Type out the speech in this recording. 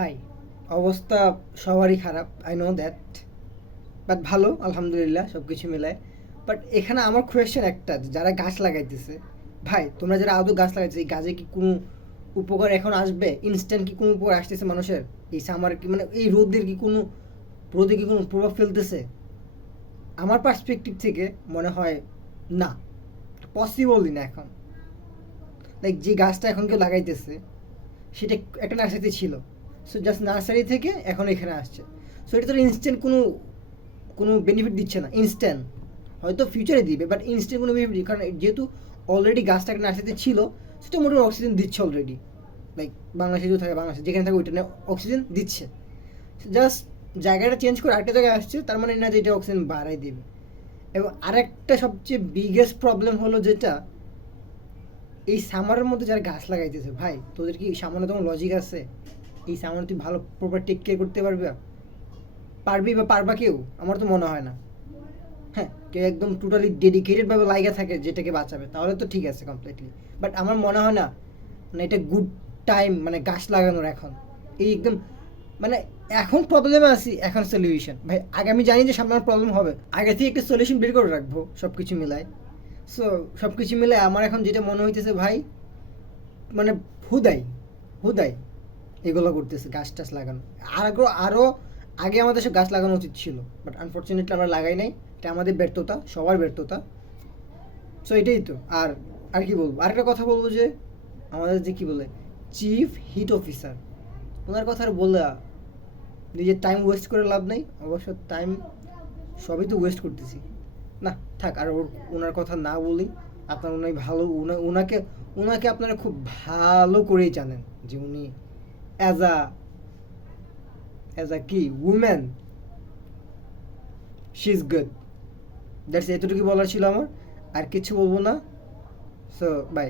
High অবস্থা সবারই খারাপ আই নো দ্যাট বাট ভালো, আলহামদুলিল্লাহ সব কিছু মিলায়। বাট এখানে আমার কোয়েশ্চেন একটা, যারা গাছ লাগাইতেছে, ভাই, তোমরা যারা আদৌ গাছ লাগাইছে এই গাছে কি কোনো উপকার এখন আসবে? ইনস্ট্যান্ট কি কোনো উপকার আসতেছে মানুষের? এই সামার কি মানে এই রোদের কি কোনো, রোদে কি কোনো প্রভাব ফেলতেছে? আমার পার্সপেক্টিভ থেকে মনে হয় না। পসিবলই না এখন। লাইক যে গাছটা এখন কেউ লাগাইতেছে, সেটা একটা নার্সারিতে ছিল। সো জাস্ট নার্সারি থেকে এখন এখানে আসছে। সো এটা তো ইনস্ট্যান্ট কোনো কোনো বেনিফিট দিচ্ছে না ইনস্ট্যান্ট হয়তো ফিউচারে দিবে বাট ইনস্ট্যান্ট কোনো বেনিফিট কারণ যেহেতু অলরেডি গাছটা নার্সারিতে ছিল, সেটা মোটামুটি অক্সিজেন দিচ্ছে অলরেডি লাইক বাংলাদেশে যদি থাকে, বাংলাদেশে যেখানে থাকে, ওইটা অক্সিজেন দিচ্ছে। জাস্ট জায়গাটা চেঞ্জ করে আরেকটা জায়গায় আসছে, তার মানে না যে এটা অক্সিজেন বাড়াই দেবে। এবং আরেকটা সবচেয়ে বিগেস্ট প্রবলেম হলো যেটা, এই সামারের মধ্যে যারা গাছ লাগাইতেছে, ভাই, তোদের কি সামান্য তোমার লজিক আছে? এই সামান্য তুই ভালো প্রপার টেক কেয়ার করতে পারবি পারবি বা পারবা কেউ? আমার তো মনে হয় না। হ্যাঁ কেউ একদম টোটালি ডেডিকেটেডভাবে লাইগা থাকে যেটাকে বাঁচাবে, তাহলে তো ঠিক আছে কমপ্লিটলি বাট আমার মনে হয় না মানে এটা গুড টাইম মানে গাছ লাগানোর এখন। এই একদম মানে এখন প্রবলেমে আছি, এখন সলিউশন ভাই, আগে আমি জানি যে সামনে প্রবলেম হবে। আগে থেকে একটা সলিউশন বের করে রাখব সব কিছু মিলায়। সো সব কিছু মিলে আমার এখন যেটা মনে হইতেছে ভাই মানে হুদাই হুদাই। এগুলো করতেছে, গাছ টাছ লাগানো। আরও আরও আগে আমাদের সব গাছ লাগানো উচিত ছিল বাট আনফর্চুনেটলি আমরা লাগাই নাই। এটা আমাদের ব্যর্থতা, সবার ব্যর্থতা। সো এটাই তো, আর আর কি বলব? আরেকটা কথা বলব যে, আমাদের যে কি বলে চিফ হিট অফিসার ওনার কথা আর বলে, নিজের টাইম ওয়েস্ট করে লাভ নেই। অবশ্য টাইম সবই তো ওয়েস্ট করতেছি। না, থাক, আর ওর, ওনার কথা না বলি, আপনার উনি ভালো ওনাকে ওনাকে আপনারা খুব ভালো করেই জানেন যে উনি as a, as a key, woman she is good that's এতটুকু বলার ছিল আমার। আর কিছু বলব না? So by